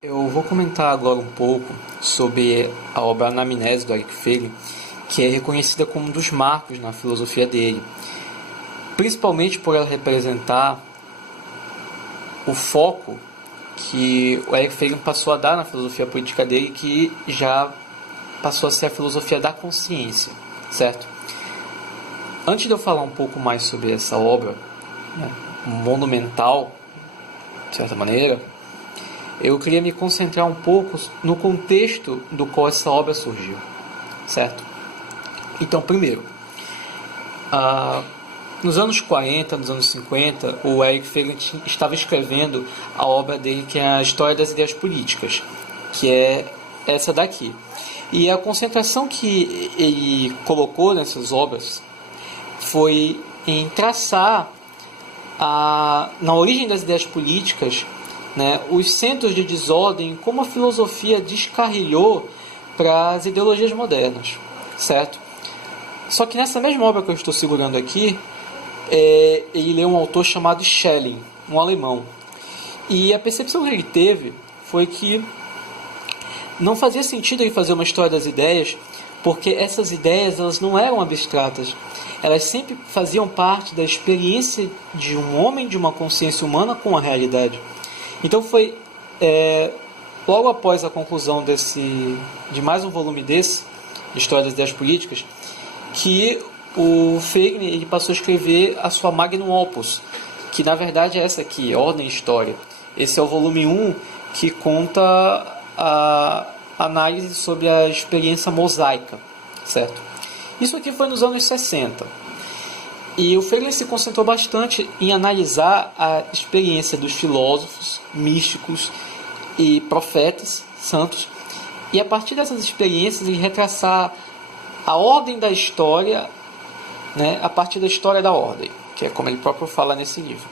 Eu vou comentar agora um pouco sobre a obra Anamnese do Eric Feiglin, que é reconhecida como um dos marcos na filosofia dele, principalmente por ela representar o foco que o Eric Feiglin passou a dar na filosofia política dele, que já passou a ser a filosofia da consciência, certo? Antes de eu falar um pouco mais sobre essa obra, monumental, de certa maneira, eu queria me concentrar um pouco no contexto do qual essa obra surgiu, certo? Então, primeiro, nos anos 40, nos anos 50, o Eric Feiglin estava escrevendo a obra dele, que é a História das Ideias Políticas, que é essa daqui. E a concentração que ele colocou nessas obras foi em traçar, na origem das ideias políticas, os centros de desordem, como a filosofia descarrilhou para as ideologias modernas, certo? Só que nessa mesma obra que eu estou segurando aqui, ele leu um autor chamado Schelling, um alemão. E a percepção que ele teve foi que não fazia sentido ele fazer uma história das ideias, porque essas ideias elas não eram abstratas. Elas sempre faziam parte da experiência de um homem, de uma consciência humana com a realidade. Então foi logo após a conclusão de mais um volume desse, de História das Ideias Políticas, que o Feiglin ele passou a escrever a sua Magnum Opus, que na verdade é essa aqui, Ordem e História. Esse é o volume 1, que conta a análise sobre a experiência mosaica, certo? Isso aqui foi nos anos 60. E o Feiglin se concentrou bastante em analisar a experiência dos filósofos, místicos e profetas santos, e a partir dessas experiências ele retraçar a ordem da história, a partir da história da ordem, que é como ele próprio fala nesse livro,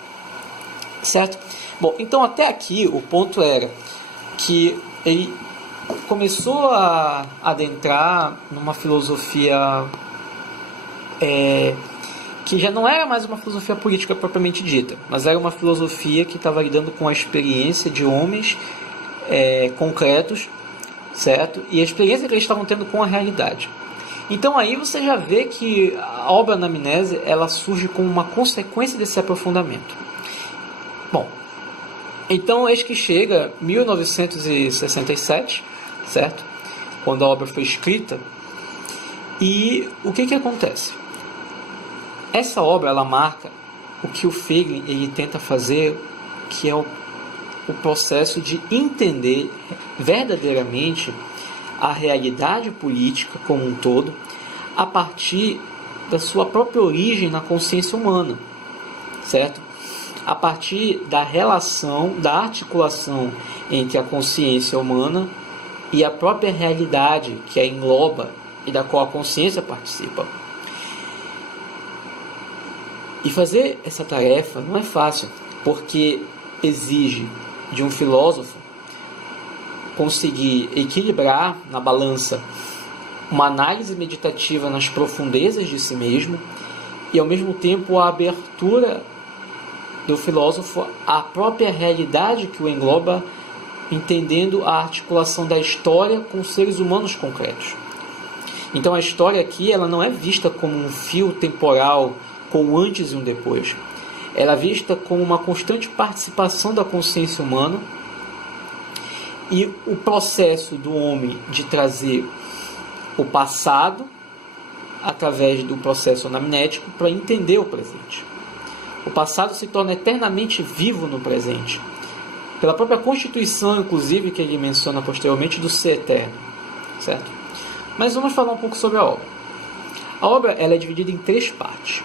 certo? Bom, então até aqui o ponto era que ele começou a adentrar numa filosofia que já não era mais uma filosofia política propriamente dita, mas era uma filosofia que estava lidando com a experiência de homens concretos, certo? E a experiência que eles estavam tendo com a realidade. Então aí você já vê que a obra Anamnese ela surge como uma consequência desse aprofundamento. Bom, então eis que chega 1967, certo? Quando a obra foi escrita, e o que acontece? Essa obra ela marca o que o Feiglin ele tenta fazer, que é o processo de entender verdadeiramente a realidade política como um todo, a partir da sua própria origem na consciência humana, certo? A partir da relação, da articulação entre a consciência humana e a própria realidade que a engloba e da qual a consciência participa. E fazer essa tarefa não é fácil, porque exige de um filósofo conseguir equilibrar na balança uma análise meditativa nas profundezas de si mesmo e, ao mesmo tempo, a abertura do filósofo à própria realidade que o engloba, entendendo a articulação da história com seres humanos concretos. Então, a história aqui ela não é vista como um fio temporal com um antes e um depois. Ela é vista como uma constante participação da consciência humana e o processo do homem de trazer o passado através do processo anamnético para entender o presente. O passado se torna eternamente vivo no presente, pela própria constituição, inclusive, que ele menciona posteriormente, do ser eterno, certo? Mas vamos falar um pouco sobre a obra. A obra ela é dividida em 3 partes: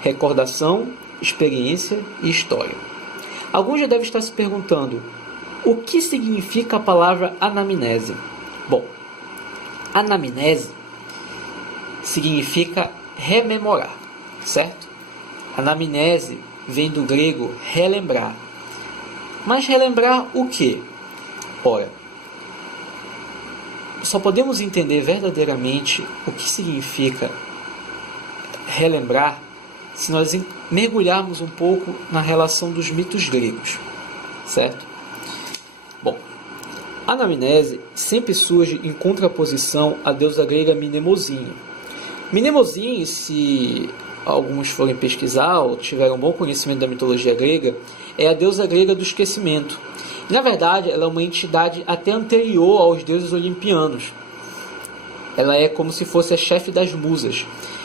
recordação, experiência e história. Alguns já devem estar se perguntando o que significa a palavra anamnese. Bom, anamnese significa rememorar, certo? Anamnese vem do grego relembrar. Mas relembrar o quê? Ora, só podemos entender verdadeiramente o que significa relembrar se nós mergulharmos um pouco na relação dos mitos gregos, certo? Bom, A anamnese sempre surge em contraposição à deusa grega Mnemosine. Mnemosine, se alguns forem pesquisar ou tiveram um bom conhecimento da mitologia grega, é a deusa grega do esquecimento. Na verdade, ela é uma entidade até anterior aos deuses olimpianos. Ela é como se fosse a chefe das musas.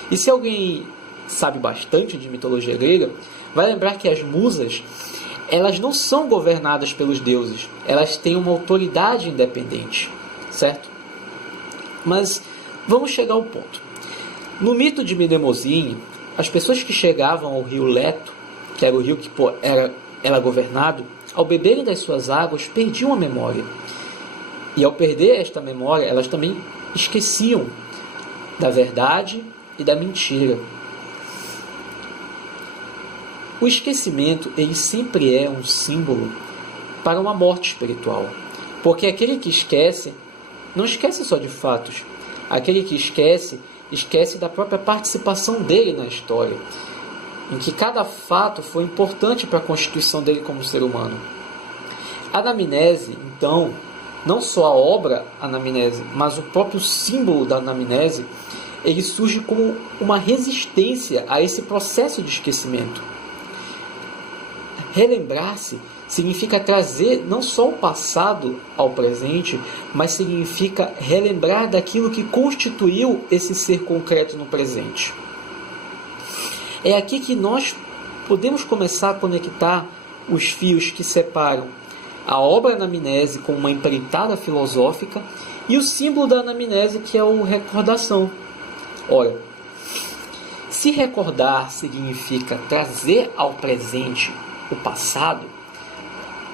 E se alguém sabe bastante de mitologia grega, vai lembrar que as musas, elas não são governadas pelos deuses. Elas têm uma autoridade independente, certo? Mas vamos chegar ao ponto. No mito de Mnemosine, as pessoas que chegavam ao rio Leto, que era o rio que era governado, ao beberem das suas águas, perdiam a memória. E ao perder esta memória, elas também esqueciam da verdade e da mentira. O esquecimento, ele sempre é um símbolo para uma morte espiritual. Porque aquele que esquece, não esquece só de fatos. Aquele que esquece, esquece da própria participação dele na história, em que cada fato foi importante para a constituição dele como ser humano. A anamnese, então, não só a obra anamnese, mas o próprio símbolo da anamnese, ele surge como uma resistência a esse processo de esquecimento. Relembrar-se significa trazer não só o passado ao presente, mas significa relembrar daquilo que constituiu esse ser concreto no presente. É aqui que nós podemos começar a conectar os fios que separam a obra anamnese com uma empreitada filosófica e o símbolo da anamnese, que é o recordação. Ora, se recordar significa trazer ao presente o passado,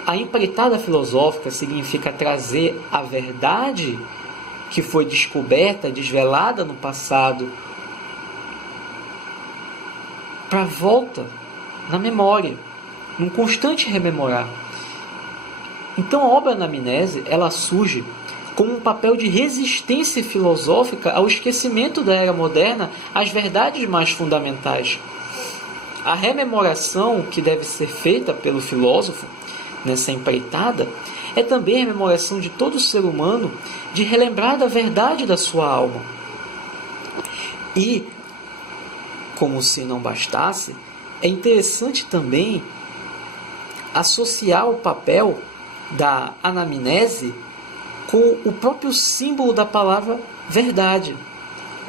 a empreitada filosófica significa trazer a verdade que foi descoberta, desvelada no passado, para a volta na memória, num constante rememorar. Então a obra anamnese, ela surge como um papel de resistência filosófica ao esquecimento da era moderna às verdades mais fundamentais. A rememoração que deve ser feita pelo filósofo nessa empreitada é também a rememoração de todo ser humano de relembrar da verdade da sua alma. E, como se não bastasse, é interessante também associar o papel da anamnese com o próprio símbolo da palavra verdade.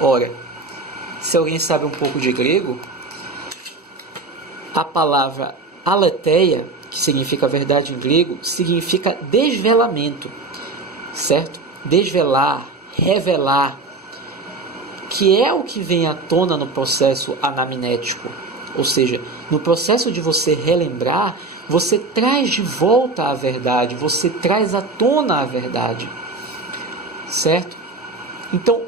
Ora, se alguém sabe um pouco de grego, a palavra aletheia, que significa verdade em grego, significa desvelamento, certo? Desvelar, revelar, que é o que vem à tona no processo anamnético. Ou seja, no processo de você relembrar, você traz de volta a verdade, você traz à tona a verdade, certo? Então,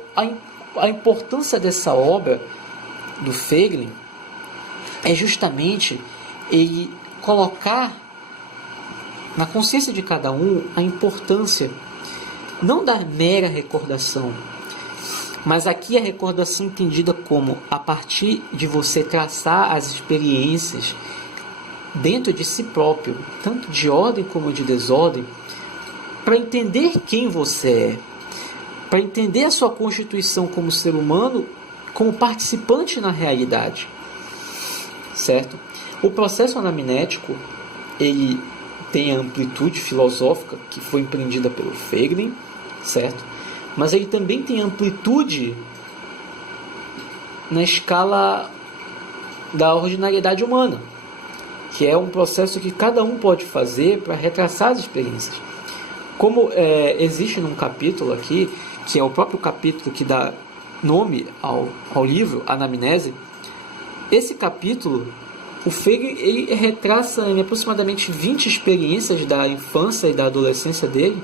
a importância dessa obra do Feiglin é justamente ele colocar na consciência de cada um a importância não da mera recordação, mas aqui a recordação entendida como a partir de você traçar as experiências dentro de si próprio, tanto de ordem como de desordem, para entender quem você é, para entender a sua constituição como ser humano, como participante na realidade, certo? O processo anamnético, ele tem a amplitude filosófica que foi empreendida pelo Feiglin, certo? Mas ele também tem amplitude na escala da ordinariedade humana, que é um processo que cada um pode fazer para retraçar as experiências. Como existe num capítulo aqui, que é o próprio capítulo que dá nome ao livro, Anamnese, esse capítulo, o Feiglin, ele retraça em aproximadamente 20 experiências da infância e da adolescência dele,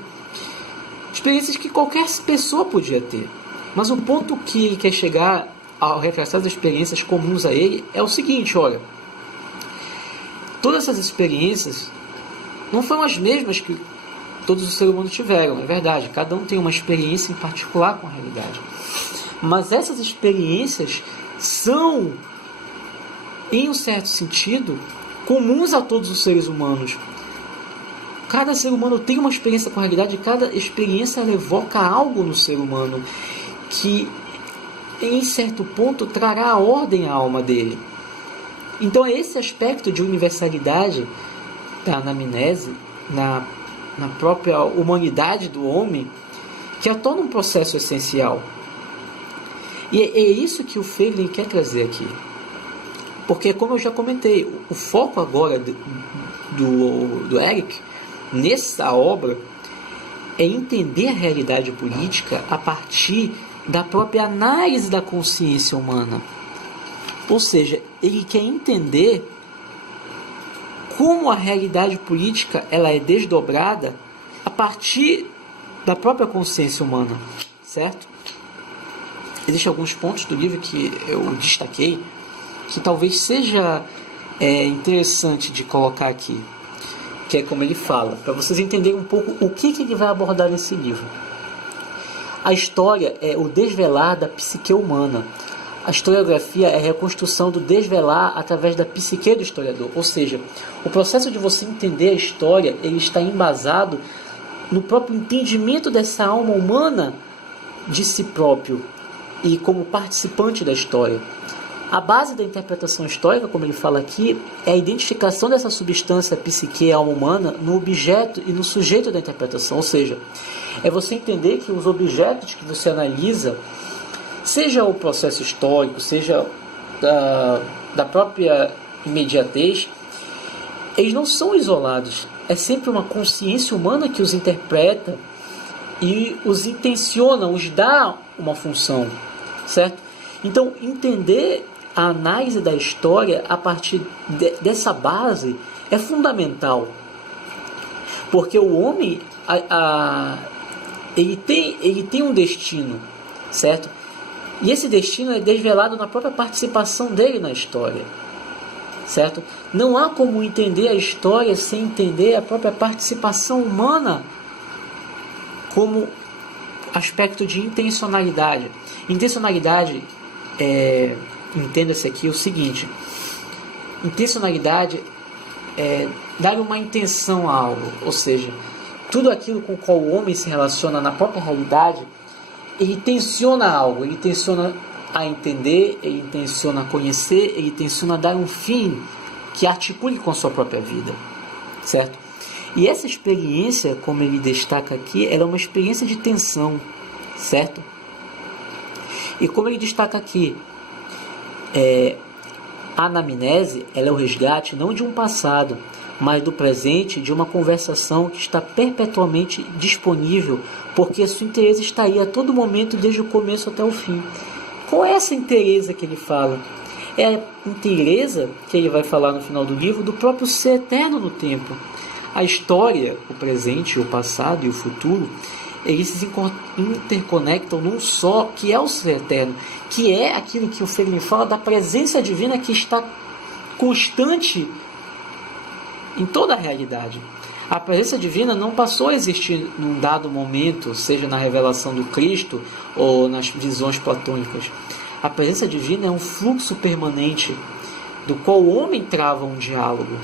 experiências que qualquer pessoa podia ter. Mas o ponto que ele quer chegar ao retraçar as experiências comuns a ele é o seguinte: olha, todas essas experiências não foram as mesmas que todos os seres humanos tiveram, é verdade, cada um tem uma experiência em particular com a realidade. Mas essas experiências são, em um certo sentido, comuns a todos os seres humanos. Cada ser humano tem uma experiência com a realidade, cada experiência evoca algo no ser humano que, em certo ponto, trará a ordem à alma dele. Então é esse aspecto de universalidade da anamnese na própria humanidade do homem que a torna um processo essencial. E é isso que o Feiglin quer trazer aqui. Porque, como eu já comentei, o foco agora do Eric, nessa obra, é entender a realidade política a partir da própria análise da consciência humana. Ou seja, ele quer entender como a realidade política ela é desdobrada a partir da própria consciência humana, certo? Existem alguns pontos do livro que eu destaquei que talvez seja interessante de colocar aqui, que é como ele fala, para vocês entenderem um pouco o que ele vai abordar nesse livro. A história é o desvelar da psique humana. A historiografia é a reconstrução do desvelar através da psique do historiador. Ou seja, o processo de você entender a história ele está embasado no próprio entendimento dessa alma humana de si próprio e como participante da história. A base da interpretação histórica, como ele fala aqui, é a identificação dessa substância psique alma humana no objeto e no sujeito da interpretação. Ou seja, é você entender que os objetos que você analisa, seja o processo histórico, seja da própria imediatez, eles não são isolados. É sempre uma consciência humana que os interpreta e os intenciona, os dá uma função, certo? Então, entender a análise da história a partir dessa base é fundamental. Porque o homem ele tem um destino, certo? E esse destino é desvelado na própria participação dele na história, certo? Não há como entender a história sem entender a própria participação humana como aspecto de intencionalidade. Intencionalidade, entenda-se aqui o seguinte: intencionalidade é dar uma intenção a algo, ou seja, tudo aquilo com o qual o homem se relaciona na própria realidade, ele intenciona algo, ele intenciona a entender, ele intenciona a conhecer, ele intenciona a dar um fim que articule com a sua própria vida, certo? E essa experiência, como ele destaca aqui, ela é uma experiência de tensão, certo? E como ele destaca aqui, a anamnese ela é o resgate não de um passado, mas do presente, de uma conversação que está perpetuamente disponível, porque a sua inteireza está aí a todo momento, desde o começo até o fim. Qual é essa inteireza que ele fala? É a inteireza que ele vai falar no final do livro do próprio ser eterno no tempo. A história, o presente, o passado e o futuro, eles se interconectam num só, que é o ser eterno, que é aquilo que o Feiglin fala da presença divina que está constante em toda a realidade. A presença divina não passou a existir num dado momento, seja na revelação do Cristo ou nas visões platônicas. A presença divina é um fluxo permanente do qual o homem trava um diálogo.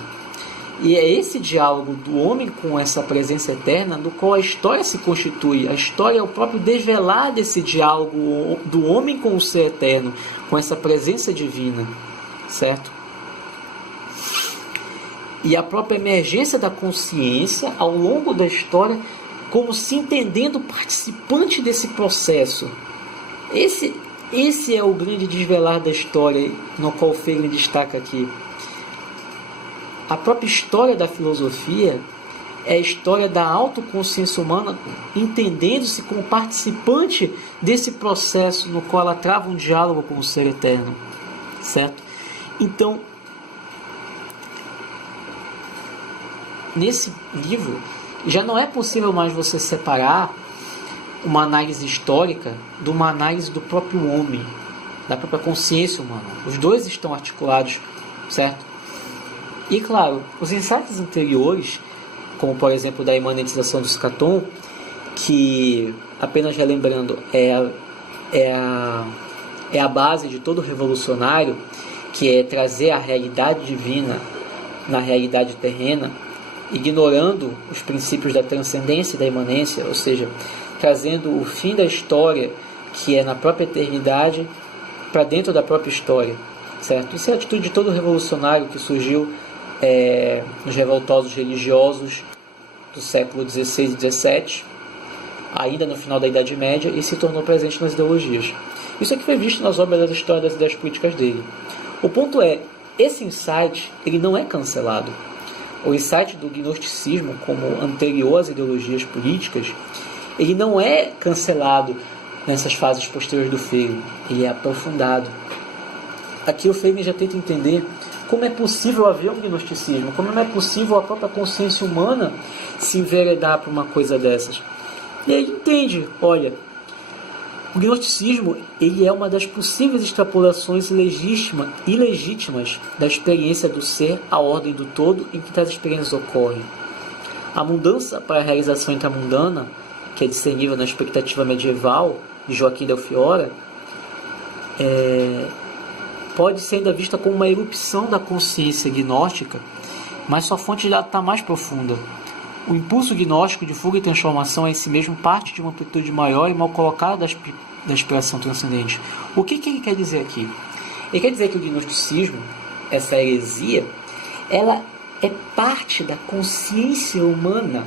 E é esse diálogo do homem com essa presença eterna do qual a história se constitui. A história é o próprio desvelar desse diálogo do homem com o ser eterno, com essa presença divina, certo? E a própria emergência da consciência ao longo da história, como se entendendo participante desse processo. Esse é o grande desvelar da história, no qual Feiglin destaca aqui. A própria história da filosofia é a história da autoconsciência humana, entendendo-se como participante desse processo no qual ela trava um diálogo com o ser eterno, certo? Então, nesse livro, já não é possível mais você separar uma análise histórica de uma análise do próprio homem, da própria consciência humana. Os dois estão articulados, certo? E claro, os insights anteriores, como por exemplo da imanentização do Scaton, que, apenas relembrando, é a base de todo revolucionário, que é trazer a realidade divina na realidade terrena, ignorando os princípios da transcendência e da imanência, ou seja, trazendo o fim da história, que é na própria eternidade, para dentro da própria história, certo? Isso é a atitude de todo revolucionário que surgiu nos revoltosos religiosos do século XVI e XVII, ainda no final da Idade Média, e se tornou presente nas ideologias. Isso aqui foi visto nas obras da história das ideias políticas dele. O ponto é, esse insight ele não é cancelado. O insight do gnosticismo, como anterior às ideologias políticas, ele não é cancelado nessas fases posteriores do Frege, ele é aprofundado. Aqui o Frege já tenta entender como é possível haver um gnosticismo, como não é possível a própria consciência humana se enveredar para uma coisa dessas. E aí ele entende, olha, o gnosticismo ele é uma das possíveis extrapolações ilegítimas da experiência do ser à ordem do todo em que tais experiências ocorrem. A mudança para a realização intramundana, que é discernível na expectativa medieval de Joaquim Del Fiora, pode ser ainda vista como uma erupção da consciência gnóstica, mas sua fonte já está mais profunda. O impulso gnóstico de fuga e transformação é em si mesmo parte de uma amplitude maior e mal colocada da inspiração transcendente. O que ele quer dizer aqui? Ele quer dizer que o gnosticismo, essa heresia, ela é parte da consciência humana.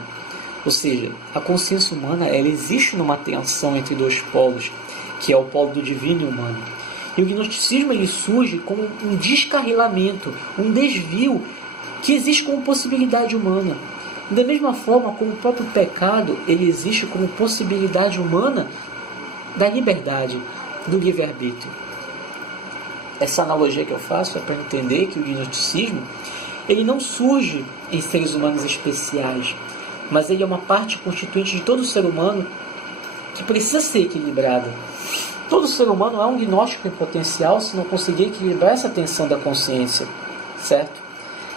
Ou seja, a consciência humana ela existe numa tensão entre dois polos, que é o polo do divino e humano. E o gnosticismo ele surge como um descarrilamento, um desvio que existe como possibilidade humana. Da mesma forma como o próprio pecado ele existe como possibilidade humana da liberdade, do livre-arbítrio. Essa analogia que eu faço é para entender que o gnosticismo ele não surge em seres humanos especiais, mas ele é uma parte constituinte de todo ser humano que precisa ser equilibrada. Todo ser humano é um gnóstico em potencial se não conseguir equilibrar essa tensão da consciência, certo?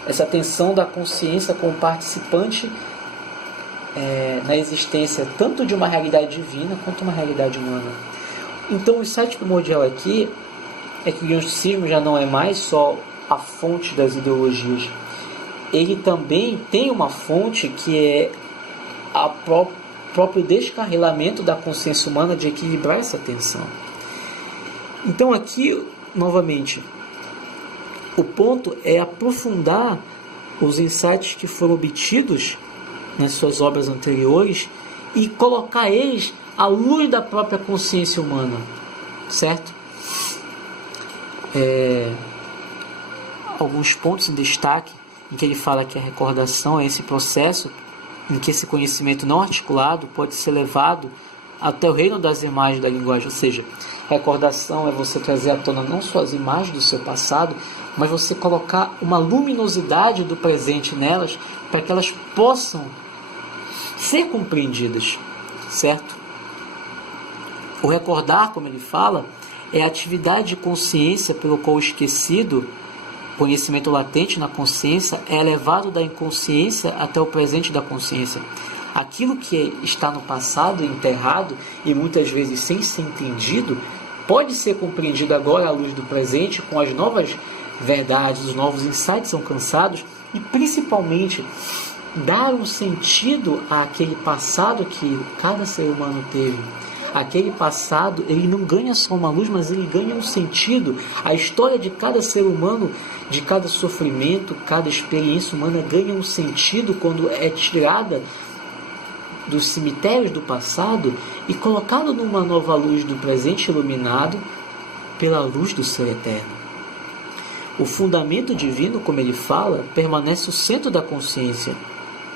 Essa tensão da consciência como participante na existência tanto de uma realidade divina quanto uma realidade humana. Então o insight primordial aqui é que o gnosticismo já não é mais só a fonte das ideologias. Ele também tem uma fonte que é o próprio descarrilamento da consciência humana de equilibrar essa tensão. Então aqui, novamente, o ponto é aprofundar os insights que foram obtidos nas suas obras anteriores e colocar eles à luz da própria consciência humana, certo? Alguns pontos em destaque em que ele fala que a recordação é esse processo em que esse conhecimento não articulado pode ser levado até o reino das imagens da linguagem, ou seja, recordação é você trazer à tona não só as imagens do seu passado, mas você colocar uma luminosidade do presente nelas para que elas possam ser compreendidas, certo? O recordar, como ele fala, é a atividade de consciência pelo qual o esquecido, conhecimento latente na consciência, é elevado da inconsciência até o presente da consciência. Aquilo que está no passado, enterrado e muitas vezes sem ser entendido, pode ser compreendido agora à luz do presente, com as novas verdades, os novos insights alcançados e principalmente dar um sentido àquele passado que cada ser humano teve. Aquele passado, ele não ganha só uma luz, mas ele ganha um sentido. A história de cada ser humano, de cada sofrimento, cada experiência humana ganha um sentido quando é tirada dos cemitérios do passado e colocado numa nova luz do presente iluminado pela luz do ser eterno. O fundamento divino, como ele fala, permanece o centro da consciência,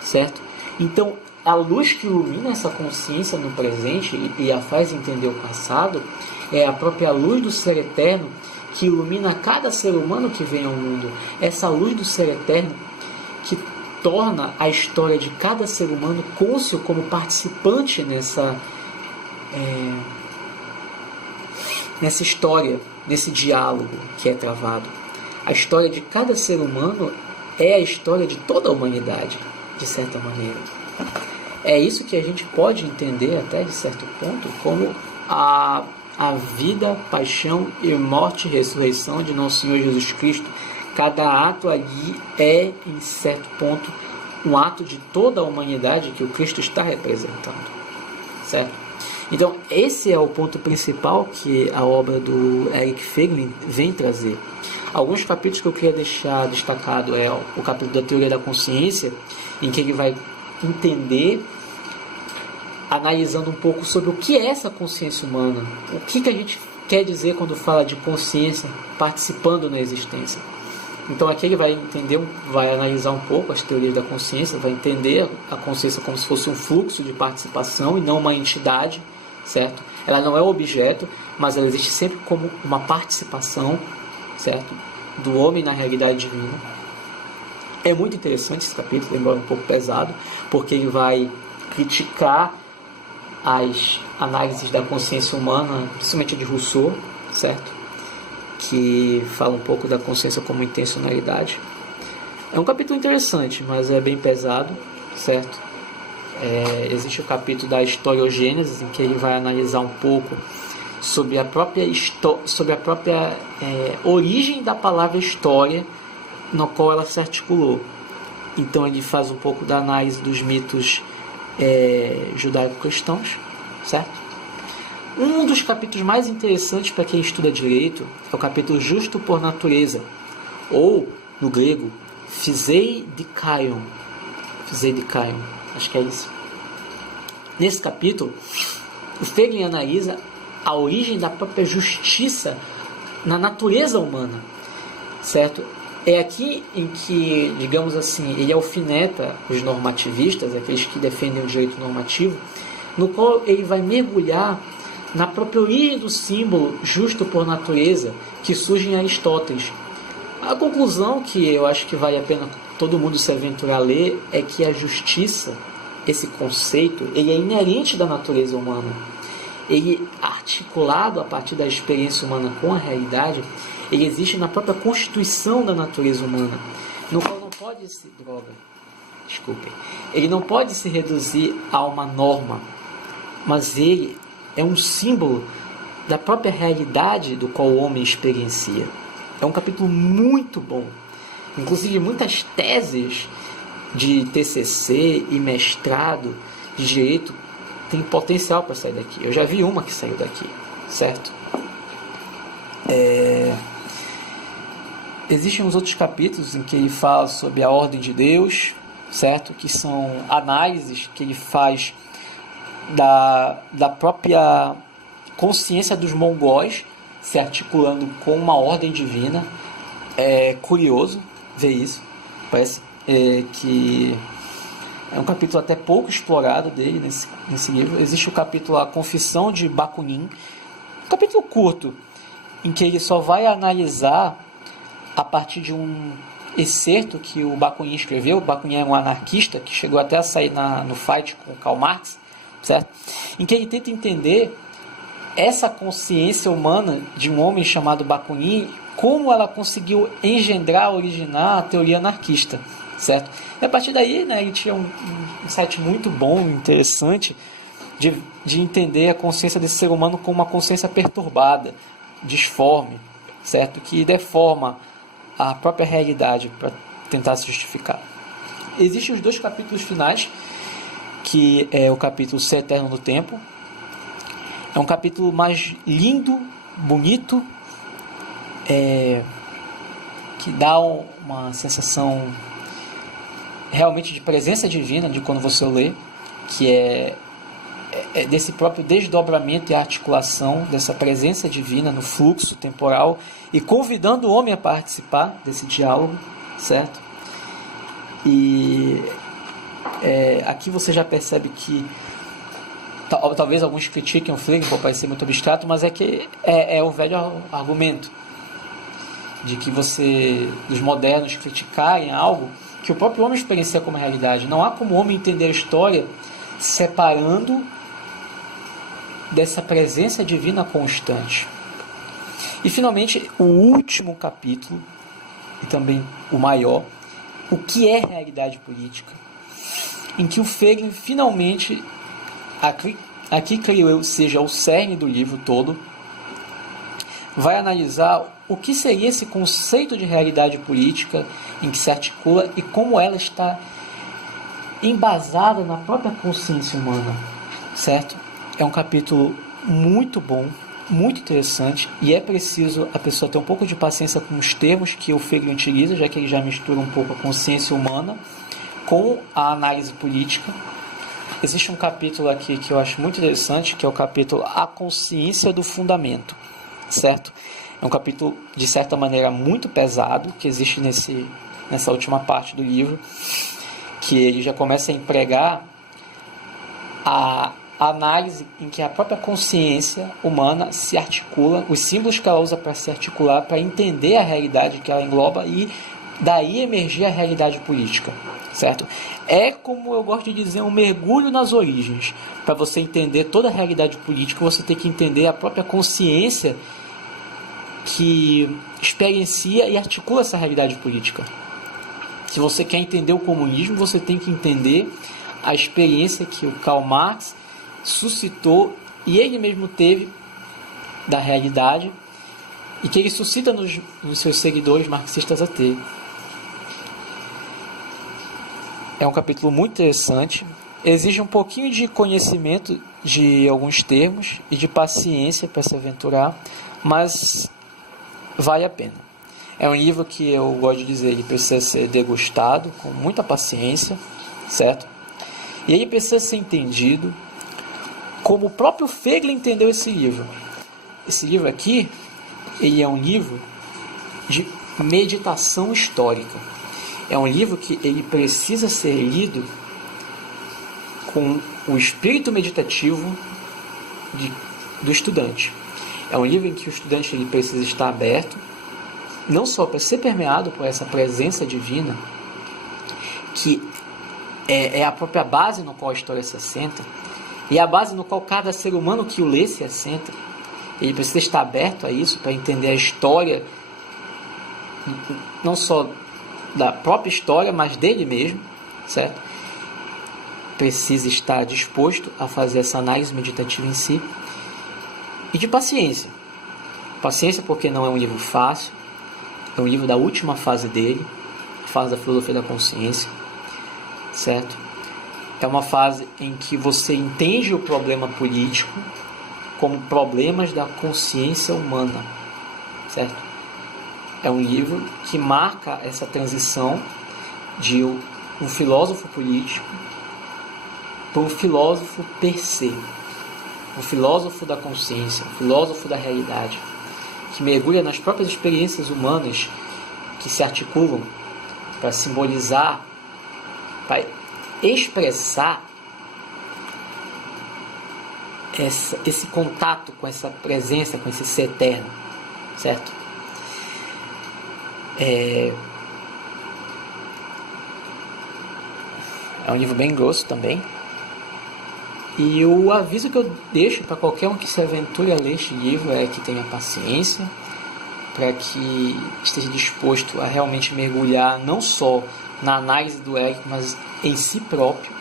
certo? Então, a luz que ilumina essa consciência no presente e a faz entender o passado é a própria luz do ser eterno que ilumina cada ser humano que vem ao mundo. Essa luz do ser eterno que torna a história de cada ser humano cônscio como participante nessa história, nesse diálogo que é travado. A história de cada ser humano é a história de toda a humanidade, de certa maneira. É isso que a gente pode entender, até de certo ponto, como a vida, paixão e morte e ressurreição de nosso Senhor Jesus Cristo. Cada ato ali é, em certo ponto, um ato de toda a humanidade que o Cristo está representando, certo? Então, esse é o ponto principal que a obra do Eric Feiglin vem trazer. Alguns capítulos que eu queria deixar destacado é o capítulo da teoria da consciência, em que ele vai entender, analisando um pouco sobre o que é essa consciência humana, o que a gente quer dizer quando fala de consciência participando na existência. Então aqui ele vai entender, vai analisar um pouco as teorias da consciência, vai entender a consciência como se fosse um fluxo de participação e não uma entidade, certo? Ela não é um objeto, mas ela existe sempre como uma participação, certo, do homem na realidade divina. É muito interessante esse capítulo, embora um pouco pesado, porque ele vai criticar as análises da consciência humana, principalmente de Rousseau, certo? Que fala um pouco da consciência como intencionalidade. É um capítulo interessante, mas é bem pesado, certo? Existe o capítulo da historiogênese, em que ele vai analisar um pouco sobre a própria origem da palavra história, no qual ela se articulou. Então ele faz um pouco da análise dos mitos judaico-cristãos, certo? Um dos capítulos mais interessantes para quem estuda direito é o capítulo Justo por Natureza, ou, no grego, Physei Dikaion. Physei Dikaion, acho que é isso. Nesse capítulo, o Feiglin analisa a origem da própria justiça na natureza humana, certo? É aqui em que, digamos assim, ele alfineta os normativistas, aqueles que defendem o direito normativo, no qual ele vai mergulhar na própria origem do símbolo justo por natureza que surge em Aristóteles. A conclusão que eu acho que vale a pena todo mundo se aventurar a ler é que a justiça, esse conceito, ele é inerente da natureza humana. Ele, articulado a partir da experiência humana com a realidade, ele existe na própria constituição da natureza humana, no qual não pode se... Ele não pode se reduzir a uma norma, mas ele é um símbolo da própria realidade do qual o homem experiencia. É um capítulo muito bom. Inclusive, muitas teses de TCC e mestrado de direito têm potencial para sair daqui. Eu já vi uma que saiu daqui, certo? Existem uns outros capítulos em que ele fala sobre a ordem de Deus, certo? Que são análises que ele faz da própria consciência dos mongóis se articulando com uma ordem divina. É curioso ver isso. Parece que é um capítulo até pouco explorado dele nesse livro. Existe o capítulo A Confissão de Bakunin, um capítulo curto, em que ele só vai analisar a partir de um excerto que o Bakunin escreveu. O Bakunin é um anarquista que chegou até a sair no fight com Karl Marx, certo? Em que ele tenta entender essa consciência humana de um homem chamado Bakunin, como ela conseguiu originar a teoria anarquista, certo? E a partir daí, né, ele tinha um insight muito bom, interessante, de entender a consciência desse ser humano como uma consciência perturbada, disforme, certo? Que deforma a própria realidade para tentar se justificar. Existem os dois capítulos finais, que é o capítulo Ser Eterno no Tempo. É um capítulo mais lindo, bonito, que dá uma sensação realmente de presença divina de quando você lê, que é desse próprio desdobramento e articulação dessa presença divina no fluxo temporal e convidando o homem a participar desse diálogo, certo? E aqui você já percebe que talvez alguns critiquem o Feiglin por parecer muito abstrato, mas que é o velho argumento de que os modernos criticarem algo que o próprio homem experiencia como realidade. Não há como o homem entender a história separando dessa presença divina constante. E finalmente, o último capítulo, e também o maior, o que é realidade política, em que o Feiglin finalmente, aqui creio eu seja o cerne do livro todo, vai analisar o que seria esse conceito de realidade política em que se articula e como ela está embasada na própria consciência humana, certo? É um capítulo muito bom, muito interessante, e é preciso a pessoa ter um pouco de paciência com os termos que o Feiglin utiliza, já que ele já mistura um pouco a consciência humana com a análise política. Existe um capítulo aqui que eu acho muito interessante, que é o capítulo A Consciência do Fundamento, certo? É um capítulo, de certa maneira, muito pesado, que existe nessa última parte do livro, que ele já começa a empregar a análise em que a própria consciência humana se articula, os símbolos que ela usa para se articular, para entender a realidade que ela engloba e daí emergir a realidade política, certo? É, como eu gosto de dizer, um mergulho nas origens. Para você entender toda a realidade política, você tem que entender a própria consciência que experiencia e articula essa realidade política. Se você quer entender o comunismo, você tem que entender a experiência que o Karl Marx suscitou e ele mesmo teve da realidade e que ele suscita nos seus seguidores marxistas a ter. É um capítulo muito interessante, exige um pouquinho de conhecimento de alguns termos e de paciência para se aventurar, mas vale a pena. É um livro que eu gosto de dizer, ele precisa ser degustado com muita paciência, certo? E ele precisa ser entendido como o próprio Feiglin entendeu esse livro. Esse livro aqui, ele é um livro de meditação histórica. É um livro que ele precisa ser lido com o espírito meditativo do estudante. É um livro em que o estudante ele precisa estar aberto, não só para ser permeado por essa presença divina, que é a própria base no qual a história se assenta, e a base no qual cada ser humano que o lê se assenta. Ele precisa estar aberto a isso para entender a história, não só da própria história, mas dele mesmo, certo? Precisa estar disposto a fazer essa análise meditativa em si. E de paciência. Paciência porque não é um livro fácil, é um livro da última fase dele, a fase da filosofia da consciência, certo? É uma fase em que você entende o problema político como problemas da consciência humana, certo? É um livro que marca essa transição de um filósofo político para um filósofo per se, um filósofo da consciência, um filósofo da realidade, que mergulha nas próprias experiências humanas que se articulam para simbolizar, para expressar esse contato com essa presença, com esse ser eterno, certo? É um livro bem grosso também. E o aviso que eu deixo para qualquer um que se aventure a ler este livro é que tenha paciência, para que esteja disposto a realmente mergulhar não só na análise do Érico, mas em si próprio,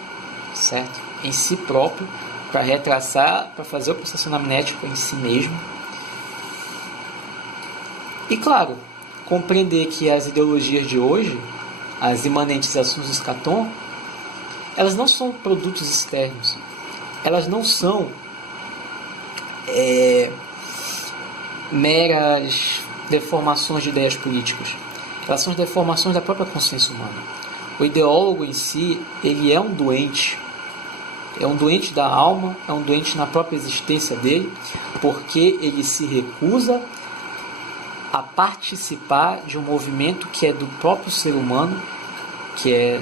certo? Em si próprio, para retraçar, para fazer o processo anamnético em si mesmo. E claro, compreender que as ideologias de hoje, as imanentes assuntos do Eschaton, elas não são produtos externos, elas não são meras deformações de ideias políticas, elas são deformações da própria consciência humana. O ideólogo em si, ele é um doente da alma, é um doente na própria existência dele, porque ele se recusa a participar de um movimento que é do próprio ser humano, que é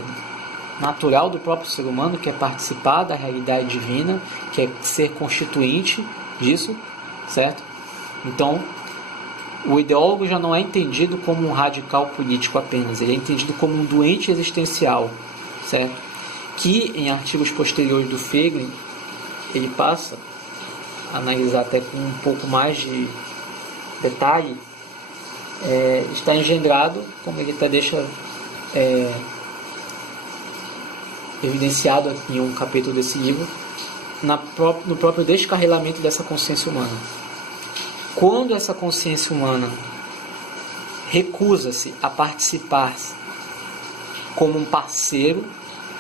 natural do próprio ser humano, que é participar da realidade divina, que é ser constituinte disso, certo? Então, o ideólogo já não é entendido como um radical político apenas, ele é entendido como um doente existencial, certo? Que em artigos posteriores do Feiglin, ele passa a analisar até com um pouco mais de detalhe, está engendrado, como ele até deixa evidenciado aqui em um capítulo desse livro, no próprio descarrilamento dessa consciência humana. Quando essa consciência humana recusa-se a participar como um parceiro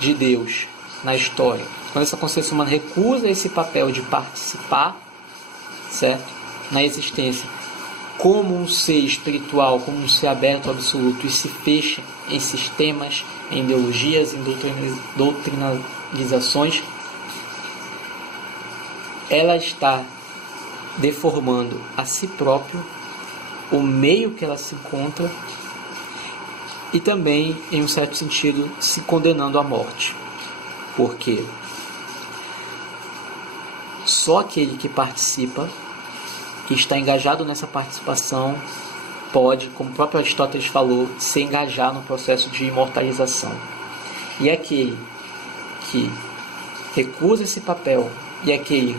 de Deus na história, quando essa consciência humana recusa esse papel de participar, certo, na existência, como um ser espiritual, como um ser aberto ao absoluto, e se fecha em sistemas, em ideologias, em doutrinalizações, ela está deformando a si próprio, o meio que ela se encontra, e também, em um certo sentido, se condenando à morte. Porque só aquele que participa, que está engajado nessa participação, pode, como o próprio Aristóteles falou, se engajar no processo de imortalização. E aquele que recusa esse papel, e aquele,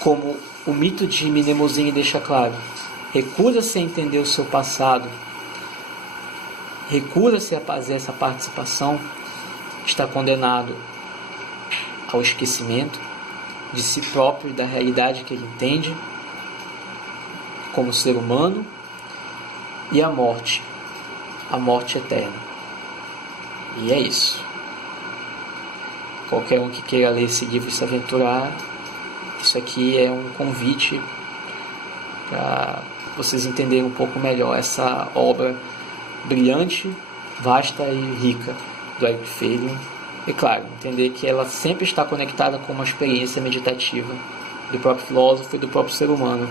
como o mito de Mnemosine deixa claro, recusa-se a entender o seu passado, recusa-se a fazer essa participação, está condenado ao esquecimento de si próprio e da realidade que ele entende como ser humano, e a morte eterna. E é isso. Qualquer um que queira ler esse livro e se aventurar, isso aqui é um convite para vocês entenderem um pouco melhor essa obra brilhante, vasta e rica do Eric Feiglin. E claro, entender que ela sempre está conectada com uma experiência meditativa do próprio filósofo e do próprio ser humano,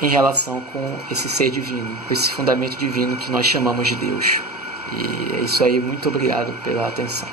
em relação com esse ser divino, com esse fundamento divino que nós chamamos de Deus. E é isso aí, muito obrigado pela atenção.